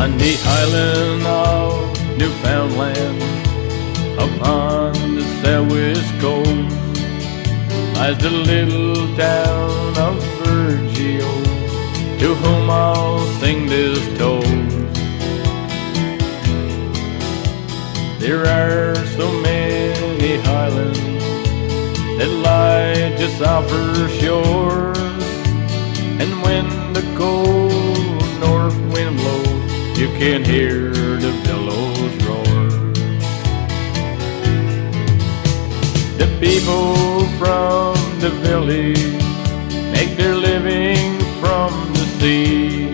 On the island of Newfoundland, upon the southwest coast, lies the little town of Virgil, to whom I'll sing this toast. There are so many highlands that lie just off her shore, and when the cold north wind blows, you can hear the billows roar. The people from the village make their living from the sea.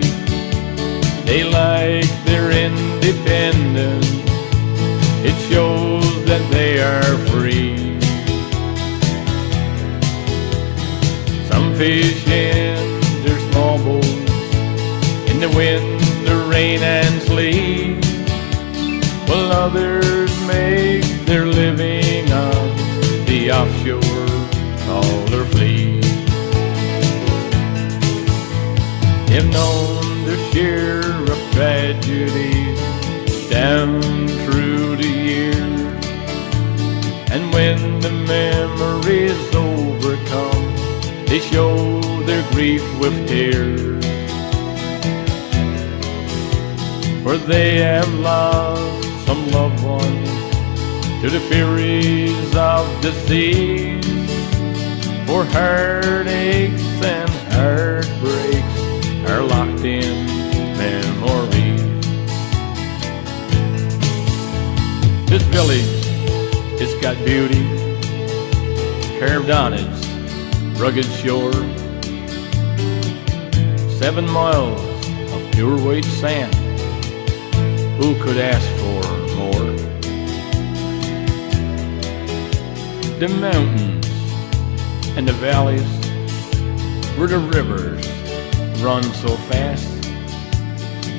They like their independence, it shows that they are free. Some fish in their small boats in the wind, the rain and sleet, while others make their living on the offshore trawler fleet. They've known their share of tragedies down through the years, and when the memories overcome, they show their grief with tears. For they have lost some loved ones to the furies of the seas, for heartaches and heartbreaks are locked in memories. This village has got beauty carved on its rugged shore. 7 miles of pure white sand, who could ask for more? The mountains and the valleys where the rivers run so fast,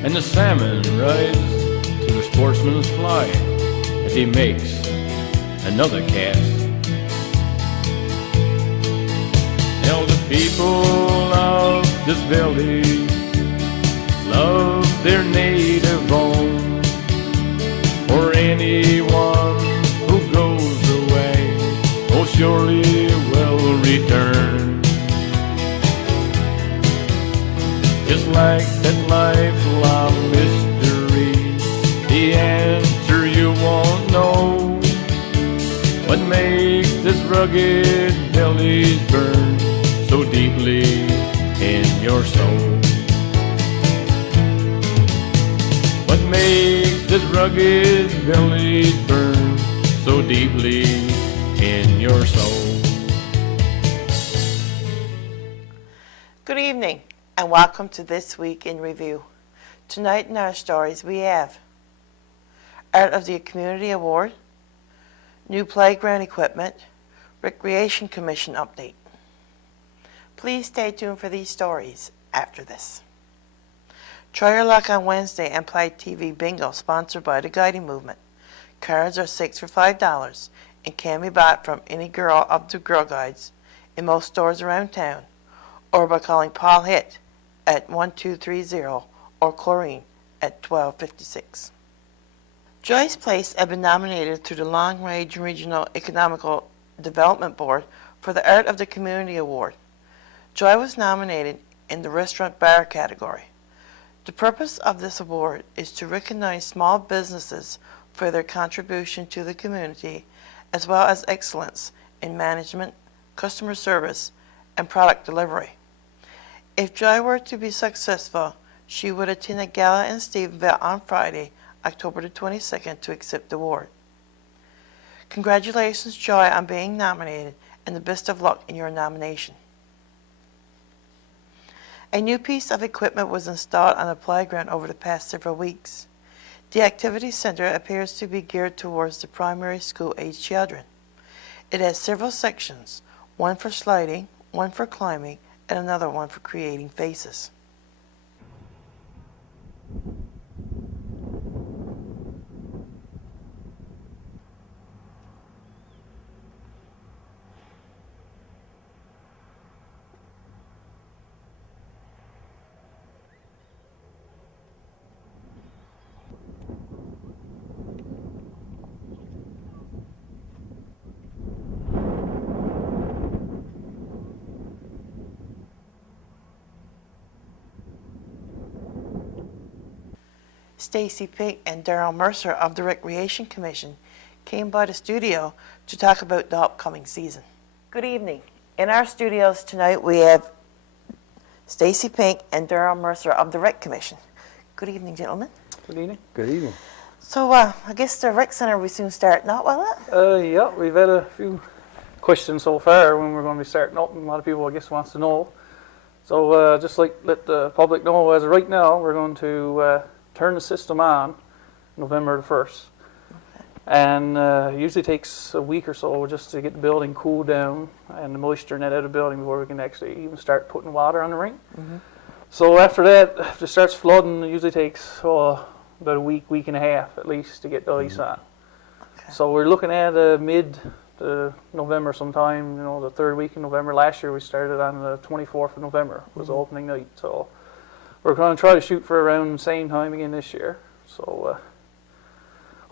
and the salmon rise to the sportsman's fly as he makes another cast. Tell the people of this village love their native home, for anyone who goes away oh surely will return. Just like that lifelong mystery, the answer you won't know. What makes this rugged village burn so deeply in your soul? What makes this rugged village burn so deeply in your soul? Good evening and welcome to This Week in Review. Tonight in our stories we have Art of the Community Award, new playground equipment, Recreation Commission update. Please stay tuned for these stories after this. Try your luck on Wednesday and play TV bingo sponsored by the Guiding Movement. Cards are 6 for $5 and can be bought from any girl of the Girl Guides in most stores around town, or by calling Paul Hitt at 1230 or Chlorine at 1256. Joy's Place had been nominated through the Long Range Regional Economical Development Board for the Art of the Community Award. Joy was nominated in the restaurant bar category. The purpose of this award is to recognize small businesses for their contribution to the community, as well as excellence in management, customer service, and product delivery. If Joy were to be successful, she would attend a gala in Stephenville on Friday, October the 22nd, to accept the award. Congratulations, Joy, on being nominated, and the best of luck in your nomination. A new piece of equipment was installed on the playground over the past several weeks. The activity center appears to be geared towards the primary school-age children. It has several sections, one for sliding, one for climbing, and another one for creating faces. Stacy Pink and Daryl Mercer of the Recreation Commission came by the studio to talk about the upcoming season. Good evening. In our studios tonight we have Stacy Pink and Daryl Mercer of the Rec Commission. Good evening, gentlemen. Good evening. Good evening. So I guess the rec center will soon start, not will it? Yeah, we've had a few questions so far when we're going to be starting up, and a lot of people, I guess, wants to know. So just like let the public know, as of right now, we're going to turn the system on November the 1st. Okay. And it usually takes a week or so just to get the building cooled down and the moisture in that out of the building before we can actually even start putting water on the rink. Mm-hmm. So after that, if it starts flooding, it usually takes about a week and a half at least to get the ice on. Okay. So we're looking at mid-November sometime, the third week in November. Last year we started on the 24th of November was the opening night. So we're going to try to shoot for around the same time again this year. So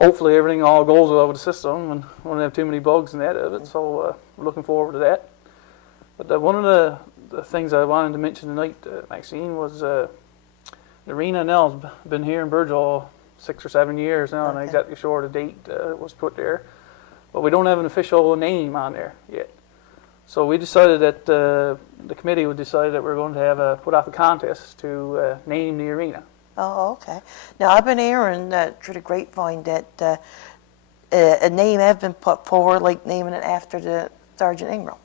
hopefully everything all goes well with the system and we won't have too many bugs in that of it. So we're looking forward to that. But one of the things I wanted to mention tonight, Maxine, was the arena now has been here in Burgell 6 or 7 years now, and I'm exactly sure the date was put there. But we don't have an official name on there yet. So we decided that the committee would decide that we're going to put off a contest to name the arena. Oh, okay. Now I've been hearing through the grapevine that a name has been put forward, like naming it after the Sergeant Ingram.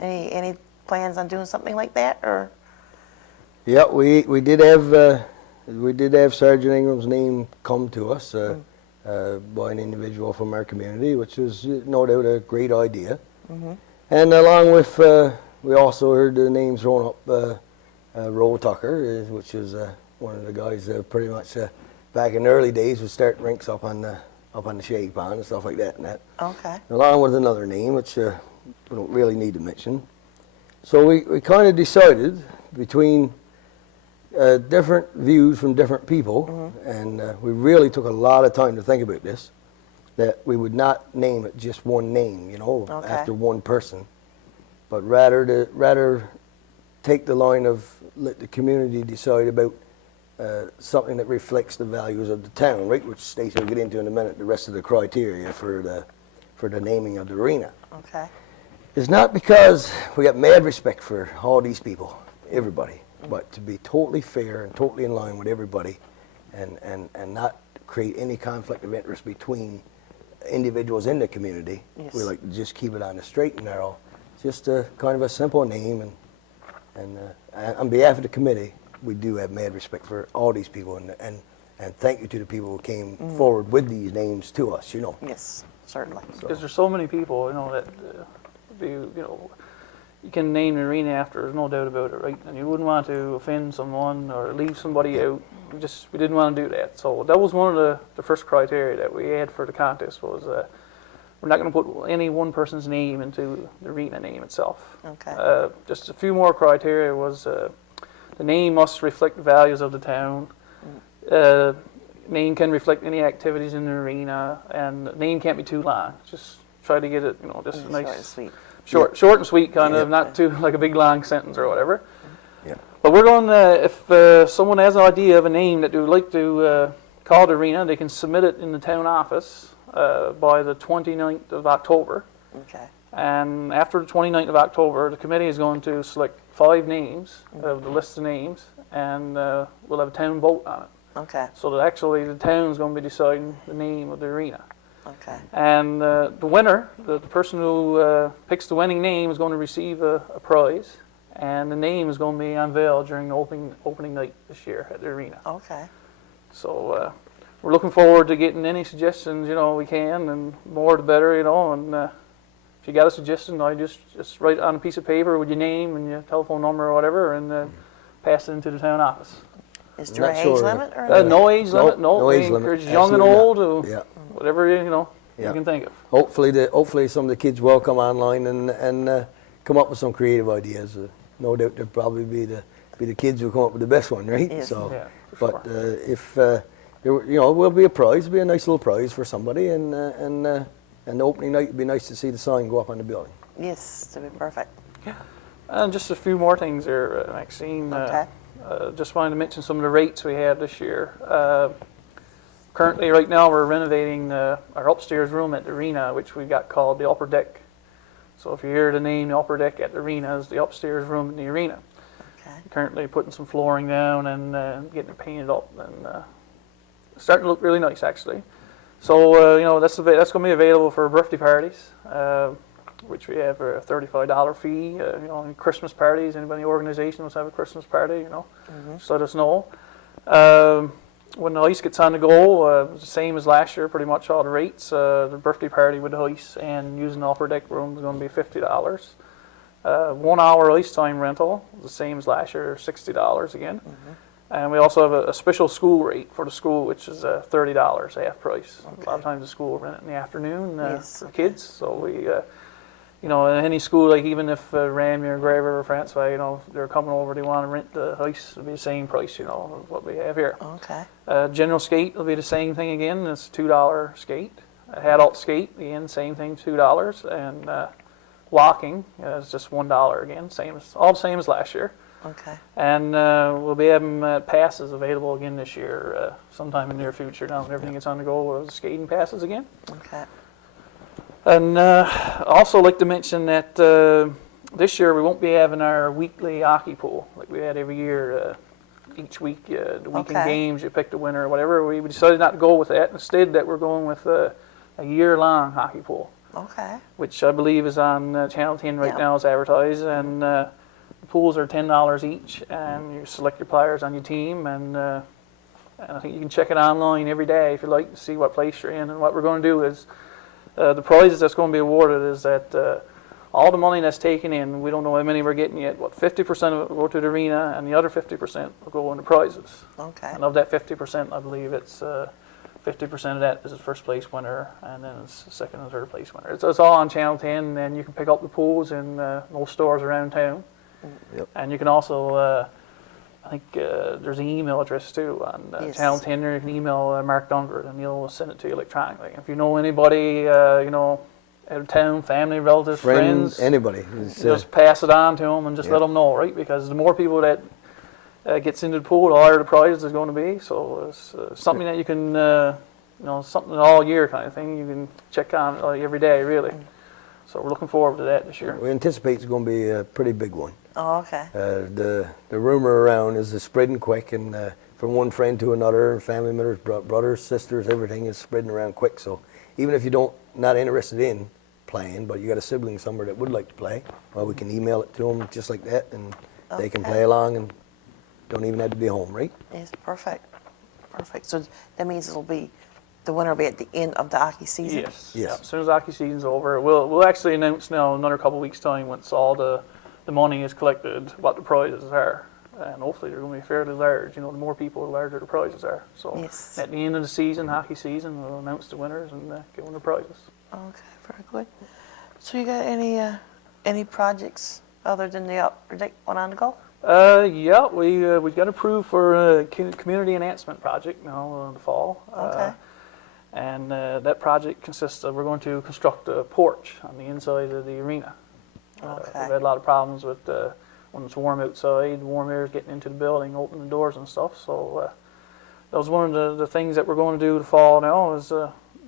Any plans on doing something like that, or? Yeah, we did have Sergeant Ingram's name come to us by an individual from our community, which was no doubt a great idea. Mm-hmm. And along with, we also heard the names thrown up, Roe Tucker, which is one of the guys pretty much back in the early days would start rinks up on the shake pond and stuff like that. And that. Okay. Along with another name, which we don't really need to mention. So we kind of decided between different views from different people, and we really took a lot of time to think about this, that we would not name it just one name, after one person, but rather take the line of let the community decide about something that reflects the values of the town, right? Which Stacey will get into in a minute. The rest of the criteria for the naming of the arena. Okay. It's not because we got mad respect for all these people, everybody, but to be totally fair and totally in line with everybody, and not create any conflict of interest between individuals in the community. Yes. We like to just keep it on the straight and narrow. Just a kind of a simple name, and on behalf of the committee, we do have mad respect for all these people, and thank you to the people who came forward with these names to us. Yes, certainly. Because there's so many people, that you can name the arena after. There's no doubt about it, right? And you wouldn't want to offend someone or leave somebody out. We didn't want to do that. So that was one of the first criteria that we had for the contest was we're not going to put any one person's name into the arena name itself. Okay. Just a few more criteria was the name must reflect the values of the town. Name can reflect any activities in the arena, and the name can't be too long. Just try to get it, just a nice, short and sweet, kind of, not too like a big long sentence or whatever. Yeah. But we're going to, if someone has an idea of a name that they would like to call the arena, they can submit it in the town office by the 29th of October. Okay. And after the 29th of October, the committee is going to select 5 names of the list of names, and we'll have a town vote on it. Okay. So that actually the town is going to be deciding the name of the arena. Okay. And the winner, the person who picks the winning name, is going to receive a prize, and the name is going to be unveiled during the opening night this year at the arena. Okay. So we're looking forward to getting any suggestions, we can, and more the better, and if you got a suggestion, I just write it on a piece of paper with your name and your telephone number or whatever, and pass it into the town office. Is there an age limit? Or no age limit. No age limit. Encourage young and old, yeah. Whatever you can think of. Hopefully, some of the kids will come online and come up with some creative ideas. No doubt they'll probably be the kids who come up with the best one, right? Yes. So, yeah, but sure. If will be a prize, it'll be a nice little prize for somebody, and the opening night would be nice to see the sign go up on the building. Yes, that'd be perfect. Yeah. And just a few more things there, Maxine. Okay. Just wanted to mention some of the rates we had this year. currently, right now, we're renovating our upstairs room at the arena, which we got called the upper deck. So if you hear the name, the upper deck at the arena is the upstairs room in the arena. Okay. Currently putting some flooring down and getting it painted up, and starting to look really nice, actually. So you know, that's going to be available for birthday parties, which we have a $35 fee. You know, any Christmas parties, anybody in the organization wants to have a Christmas party, you know, just let us know. When the ice gets on the go, it's the same as last year, pretty much all the rates. The birthday party with the ice and using the upper deck room is going to be $50. 1 hour ice time rental, the same as last year, $60 again. And we also have a special school rate for the school, which is $30, half price. Okay. A lot of times the school will rent it in the afternoon Yes, for okay. kids. So we, you know, in any school, like even if Ramey or Grey River, Francois, you know, they're coming over, they want to rent the ice, it'll be the same price, you know, what we have here. Okay. General skate will be the same thing again. It's $2 skate. Adult skate, again, same thing, $2. And walking is just $1 again, all the same as last year. Okay. And we'll be having passes available again this year, sometime in the near future. Now that everything gets on the go, we'll have skating passes again. Okay. And also like to mention that this year we won't be having our weekly hockey pool like we had every year. Each week, the weekend Okay. games, you pick the winner or whatever. We decided not to go with that. Instead, that we're going with a year-long hockey pool, Okay. which I believe is on Channel 10 right Yeah. now, is advertised. And the pools are $10 each, and you select your players on your team. And I think you can check it online every day if you like to see what place you're in. And what we're going to do is the prizes that's going to be awarded is that all the money that's taken in, we don't know how many we're getting yet, but 50% of it will go to the arena, and the other 50% will go into prizes. Okay. And of that 50%, I believe it's 50% of that is the first place winner, and then it's the second and third place winner. It's all on Channel 10, and you can pick up the pools in most stores around town. Yep. And you can also, I think there's an email address too on Yes. Channel 10 there. You can email Mark Dunford, and he'll send it to you electronically. If you know anybody, you know, out of town, family, relatives, friends, anybody. just pass it on to them and just Yeah. let them know, right? Because the more people that gets into the pool, the higher the prize is going to be. So it's something that you can, you know, something all year kind of thing. You can check on like every day, really. So we're looking forward to that this year. We anticipate it's going to be a pretty big one. Oh, okay. The rumor around is it's spreading quick, and from one friend to another, family members, brothers, sisters, everything is spreading around quick. So even if you not interested in playing, but you got a sibling somewhere that would like to play, well, we can email it to them just like that, and they can Okay. play along and don't even have to be home, right? Yes, perfect. Perfect. So that means the winner will be at the end of the hockey season? Yes. Yes. Yeah, as soon as hockey season's over, we'll actually announce now in another couple of weeks' time once all the money is collected, what the prizes are. And hopefully they're going to be fairly large. You know, the more people, the larger the prizes are. So Yes. at the end of the season, hockey season, we'll announce the winners and give them the prizes. Okay, very good. So you got any projects other than the upper deck one on the go? Yeah, we got approved for a community enhancement project now in the fall. Okay. And that project consists of, we're going to construct a porch on the inside of the arena. Okay. We've had a lot of problems with when it's warm outside, warm air is getting into the building, opening the doors and stuff. So that was one of the things that we're going to do the fall now is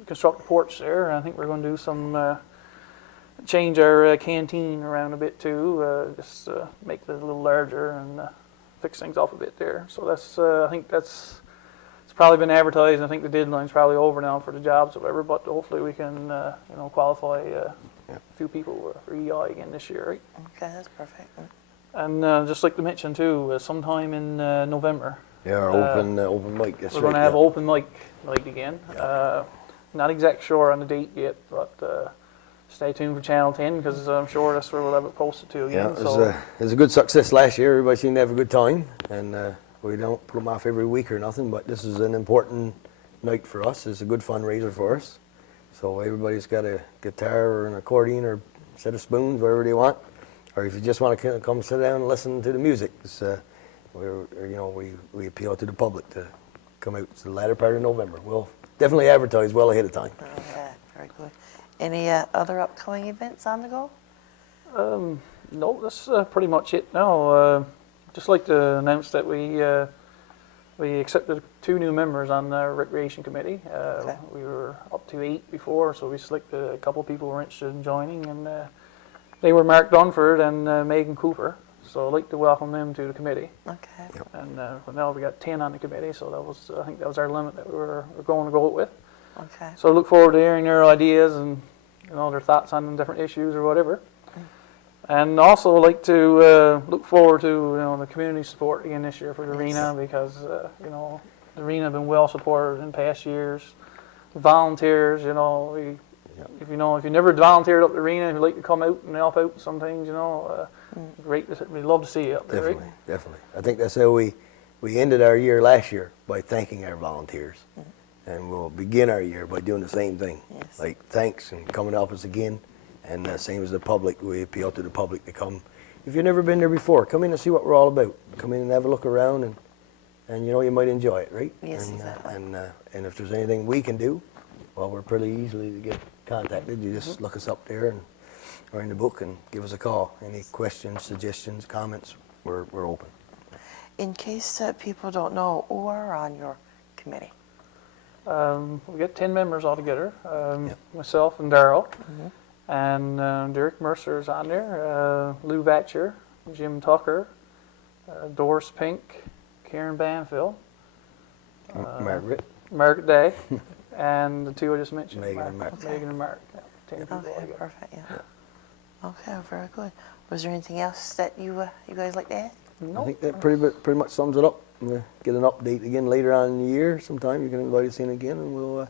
construct a porch there. I think we're going to do some change our canteen around a bit too, just make it a little larger and fix things up a bit there. So that's I think it's probably been advertised. I think the deadline's probably over now for the jobs or whatever, but hopefully we can you know, qualify a few people for EI again this year, right? Okay, that's perfect. And just like to mention too, sometime in November, Yeah, our open mic. That's we're right, going to have yeah. open mic night again. Not exact sure on the date yet, but stay tuned for Channel 10 because I'm sure that's where we'll have it posted to again. Yeah, it was a good success last year. Everybody seemed to have a good time, and we don't put them off every week or nothing, but this is an important night for us. It's a good fundraiser for us. So everybody's got a guitar or an accordion or a set of spoons, whatever they want. Or if you just want to come sit down and listen to the music, we appeal to the public to come out. It's the latter part of November. We'll definitely advertise well ahead of time. Oh, yeah, very good. Any other upcoming events on the go? No, that's pretty much it now. Just like to announce that we We accepted 2 new members on the Recreation Committee. Okay. We were up to 8 before, so we selected a couple of people who were interested in joining, and they were Mark Dunford and Megan Cooper. So I'd like to welcome them to the committee. Okay. Yep. And but now we got 10 on the committee, so that was, I think that was our limit that we're going to go with. Okay. So I look forward to hearing their ideas and their thoughts on different issues or whatever. And also like to look forward to the community support again this year for the arena, because the arena have been well supported in past years. Volunteers, if you never volunteered up the arena, and you'd like to come out and help out some things, great. We'd love to see you up there. Definitely, Right? definitely. I think that's how we ended our year last year, by thanking our volunteers. And we'll begin our year by doing the same thing. Yes. Like thanks and coming to help us again. And same as the public, we appeal to the public to come. If you've never been there before, come in and see what we're all about. Come in and have a look around, and you might enjoy it, right? Yes, and, exactly. And if there's anything we can do, well, we're pretty easily to get contacted. You just look us up there or in the book and give us a call. Any questions, suggestions, comments, we're open. In case people don't know, who are on your committee? We got 10 members altogether. Yep. Myself and Darrell. And Derek Mercer is on there, Lou Vatcher, Jim Tucker, Doris Pink, Karen Banfield, Margaret Day, and the 2 I just mentioned, Megan and Mark. Megan and Mark. Yeah, 10 people Okay, altogether. perfect. Yeah. Okay, very good. Was there anything else that you guys like to add? I think that pretty much sums it up. We'll get an update again later on in the year. Sometime you can invite us in again, and we'll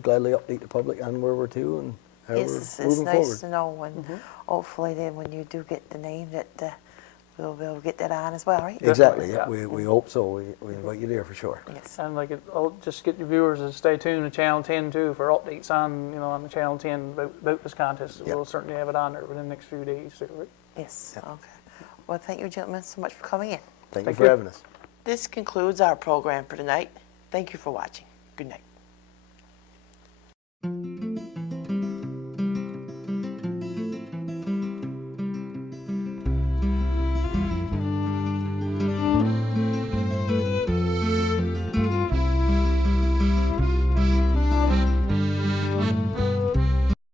gladly update the public on where we're to and how Yes, we're it's moving nice forward. to know when, hopefully then when you do get the name that we'll be able to get that on as well, right? Exactly. Yeah. We hope so. We invite you there for sure. Yes. And I'll just get your viewers to stay tuned to Channel 10 too for updates on on the Channel 10 about this contest. Yep. We'll certainly have it on there within the next few days. So, right? Yes. Yep. Okay. Well, thank you, gentlemen, so much for coming in. Thank you Thank for you. having us. This concludes our program for tonight. Thank you for watching. Good night.